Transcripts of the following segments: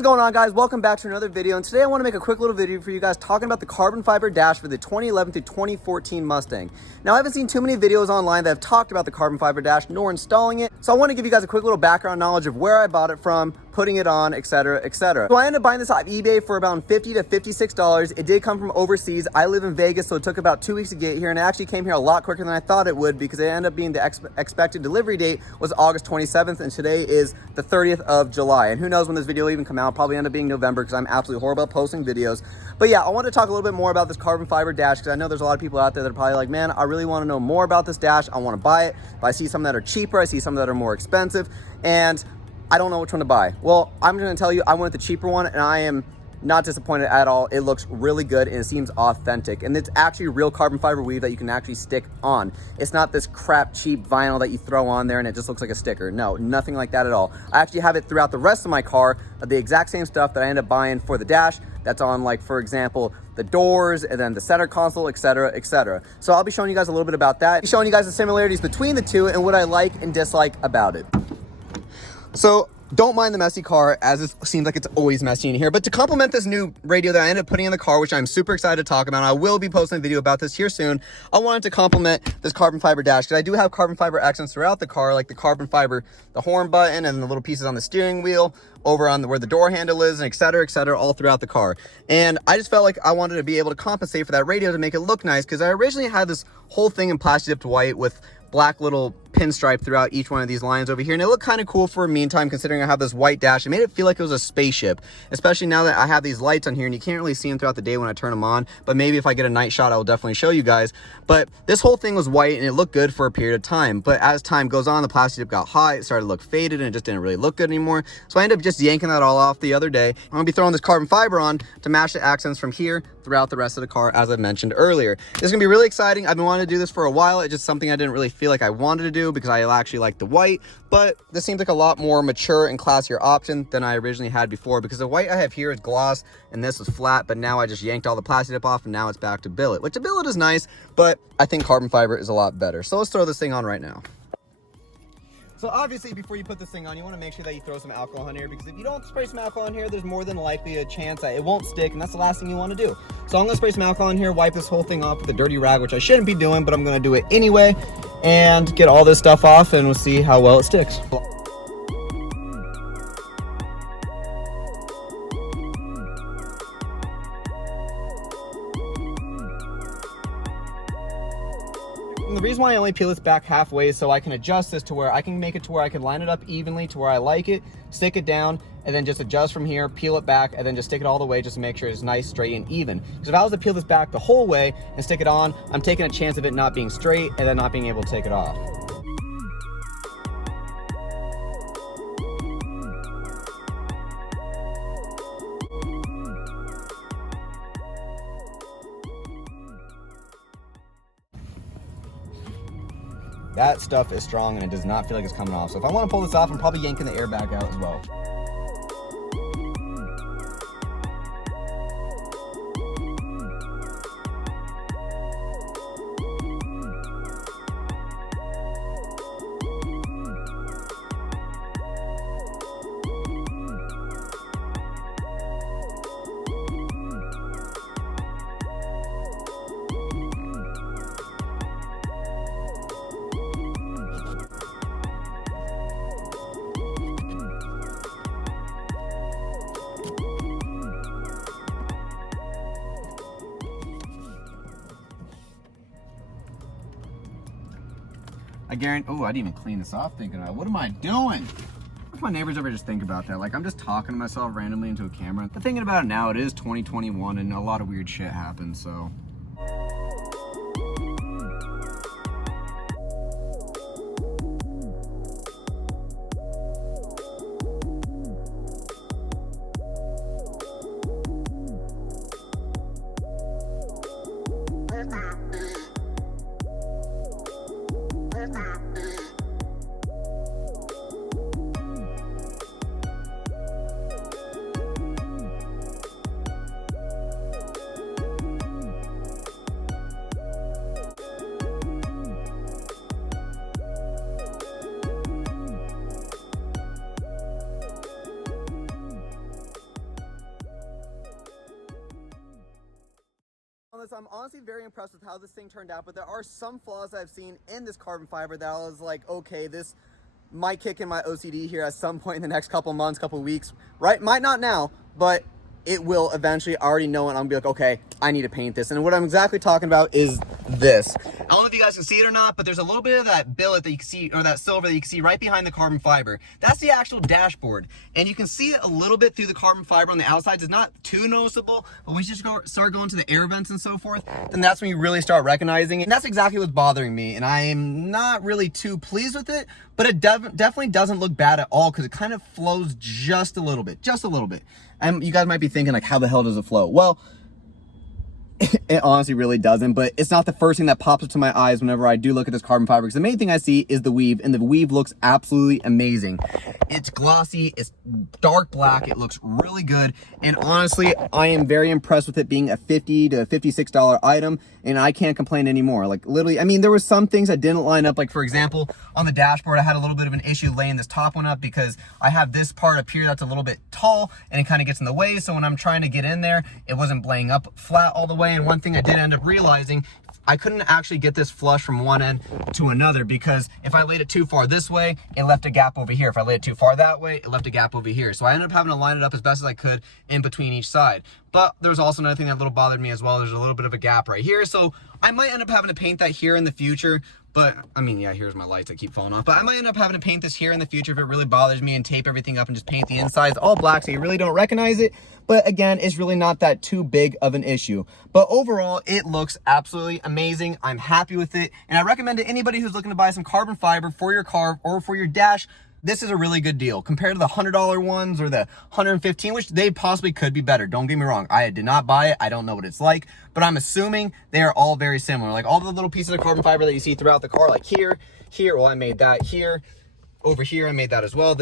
is going on, guys? Welcome back to another video, and today I want to make a quick little video for you guys talking about the carbon fiber dash for the 2011 to 2014 Mustang. Now, I haven't seen too many videos online that have talked about the carbon fiber dash nor installing it, so I want to give you guys a quick little background knowledge of where I bought it from, putting it on, etc, etc. So I ended up buying this off eBay for about $50 to $56. It did come from overseas. I live in Vegas, so it took about 2 weeks to get here, and it actually came here a lot quicker than I thought it would because it ended up being the expected delivery date was August 27th, and today is the 30th of July. And who knows when this video will even come out? Probably end up being November because I'm absolutely horrible at posting videos. But yeah, I want to talk a little bit more about this carbon fiber dash because I know there's a lot of people out there that are probably like, man, I really want to know more about this dash. I want to buy it. But I see some that are cheaper. I see some that are more expensive, and I don't know which one to buy. Well, I'm going to tell you, I went with the cheaper one, and I am not disappointed at all. It looks really good and it seems authentic, and it's actually real carbon fiber weave that you can actually stick on. It's not this crap cheap vinyl that you throw on there and it just looks like a sticker. No, nothing like that at all. I actually have it throughout the rest of my car, the exact same stuff that I ended up buying for the dash. That's on, like, for example, the doors and then the center console, etc, etc. So I'll be showing you guys a little bit about that, showing you guys the similarities between the two and what I like and dislike about it. So don't mind the messy car, as it seems like it's always messy in here. But to complement this new radio that I ended up putting in the car, which I'm super excited to talk about, and I will be posting a video about this here soon, I wanted to complement this carbon fiber dash because I do have carbon fiber accents throughout the car, like the carbon fiber, the horn button, and the little pieces on the steering wheel, over on where the door handle is, and etc, all throughout the car. And I just felt like I wanted to be able to compensate for that radio to make it look nice, because I originally had this whole thing in Plasti dipped white with black little pinstripe throughout each one of these lines over here, and it looked kind of cool for a meantime considering I have this white dash. It made it feel like it was a spaceship, especially now that I have these lights on here and you can't really see them throughout the day when I turn them on, but maybe if I get a night shot I will definitely show you guys. But this whole thing was white and it looked good for a period of time, but as time goes on, the Plasti dip got hot, it started to look faded, and it just didn't really look good anymore. So I ended up just yanking that all off the other day. I'm gonna be throwing this carbon fiber on to match the accents from here throughout the rest of the car, as I mentioned earlier. This is gonna be really exciting. I've been wanting to do this for a while. It's just something I didn't really feel like I wanted to do because I actually like the white, but this seems like a lot more mature and classier option than I originally had before, because the white I have here is gloss and this was flat, but now I just yanked all the Plasti dip off and now it's back to billet, which the billet is nice, but I think carbon fiber is a lot better. So let's throw this thing on right now. So obviously, before you put this thing on, you want to make sure that you throw some alcohol in here, because if you don't spray some alcohol in here, there's more than likely a chance that it won't stick, and that's the last thing you want to do. So I'm going to spray some alcohol in here, wipe this whole thing off with a dirty rag, which I shouldn't be doing, but I'm going to do it anyway, and get all this stuff off, and we'll see how well it sticks. And the reason why I only peel this back halfway is so I can adjust this to where I can make it to where I can line it up evenly to where I like it, stick it down, and then just adjust from here, peel it back, and then just stick it all the way just to make sure it's nice, straight, and even. Because if I was to peel this back the whole way and stick it on, I'm taking a chance of it not being straight and then not being able to take it off. That stuff is strong and it does not feel like it's coming off. So if I want to pull this off, I'm probably yanking the airbag out as well. I guarantee, oh, I didn't even clean this off thinking about, what am I doing? If my neighbors ever just think about that, like I'm just talking to myself randomly into a camera. But thinking about it now, it is 2021 and a lot of weird shit happens, so. Listen, I'm honestly very impressed with how this thing turned out, but there are some flaws I've seen in this carbon fiber that I was like, okay, this might kick in my OCD here at some point in the next couple months, couple weeks, right? Might not now, but it will eventually. I already know it. I'm gonna be like, okay, I need to paint this. And what I'm exactly talking about is this. I don't know if you guys can see it or not, but there's a little bit of that billet that you can see, or that silver that you can see right behind the carbon fiber. That's the actual dashboard. And you can see it a little bit through the carbon fiber on the outside. It's not too noticeable, but we just start going to the air vents and so forth, then that's when you really start recognizing it. And that's exactly what's bothering me. And I am not really too pleased with it, but it definitely doesn't look bad at all because it kind of flows just a little bit, And you guys might be thinking, like, how the hell does it flow? Well, it honestly really doesn't, but it's not the first thing that pops up to my eyes whenever I do look at this carbon fiber, because the main thing I see is the weave, and the weave looks absolutely amazing. It's glossy, it's dark black, it looks really good, and honestly, I am very impressed with it being a $50 to $56 item, and I can't complain anymore. Like, literally, I mean, there were some things that didn't line up. Like, for example, on the dashboard, I had a little bit of an issue laying this top one up because I have this part up here that's a little bit tall, and it kind of gets in the way, so when I'm trying to get in there, it wasn't laying up flat all the way. And one thing I did end up realizing, I couldn't actually get this flush from one end to another, because if I laid it too far this way, it left a gap over here. If I laid it too far that way, it left a gap over here. So I ended up having to line it up as best as I could in between each side. But there was also another thing that a little bothered me as well. There's a little bit of a gap right here. So I might end up having to paint that here in the future. But I mean, yeah, here's my lights that keep falling off. But I might end up having to paint this here in the future if it really bothers me, and tape everything up and just paint the insides all black so you really don't recognize it. But again, it's really not that too big of an issue. But overall, it looks absolutely amazing. I'm happy with it. And I recommend to anybody who's looking to buy some carbon fiber for your car or for your dash, this is a really good deal compared to the $100 ones or the $115, which they possibly could be better. Don't get me wrong. I did not buy it. I don't know what it's like, but I'm assuming they are all very similar. Like all the little pieces of carbon fiber that you see throughout the car, like here, well, I made that here. Over here, I made that as well.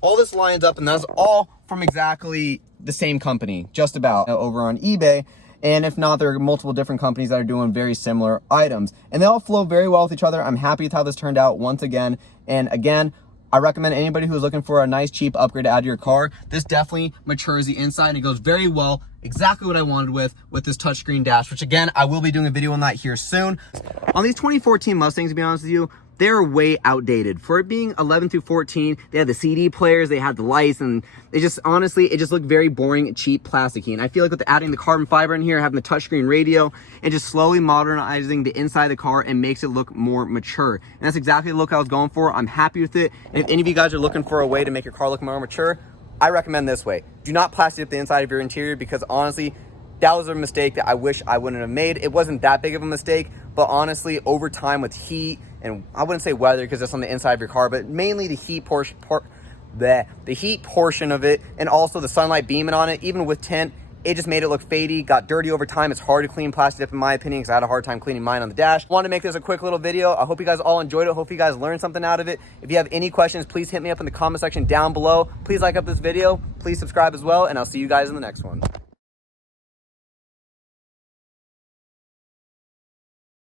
All this lines up, and that's all from exactly the same company, just about, over on eBay. And if not, there are multiple different companies that are doing very similar items, and they all flow very well with each other. I'm happy with how this turned out once again. And again, I recommend anybody who's looking for a nice cheap upgrade to add to your car, this definitely matures the inside, and it goes very well, exactly what I wanted with this touchscreen dash, which again, I will be doing a video on that here soon. On these 2014 Mustangs, to be honest with you, they're way outdated. For it being 11 through 14, they had the CD players, they had the lights, and they just, honestly, it just looked very boring, cheap, plasticky. And I feel like with adding the carbon fiber in here, having the touchscreen radio, and just slowly modernizing the inside of the car, and makes it look more mature. And that's exactly the look I was going for. I'm happy with it. And if any of you guys are looking for a way to make your car look more mature, I recommend this way. Do not plasti up the inside of your interior, because honestly, that was a mistake that I wish I wouldn't have made. It wasn't that big of a mistake, but honestly, over time with heat, and I wouldn't say weather because that's on the inside of your car, but mainly the heat portion, the heat portion of it, and also the sunlight beaming on it, even with tint, it just made it look fadey, got dirty over time. It's hard to clean plastic dip in my opinion, because I had a hard time cleaning mine on the dash. Wanted to make this a quick little video. I hope you guys all enjoyed it. Hope you guys learned something out of it. If you have any questions, please hit me up in the comment section down below. Please like up this video. Please subscribe as well, and I'll see you guys in the next one.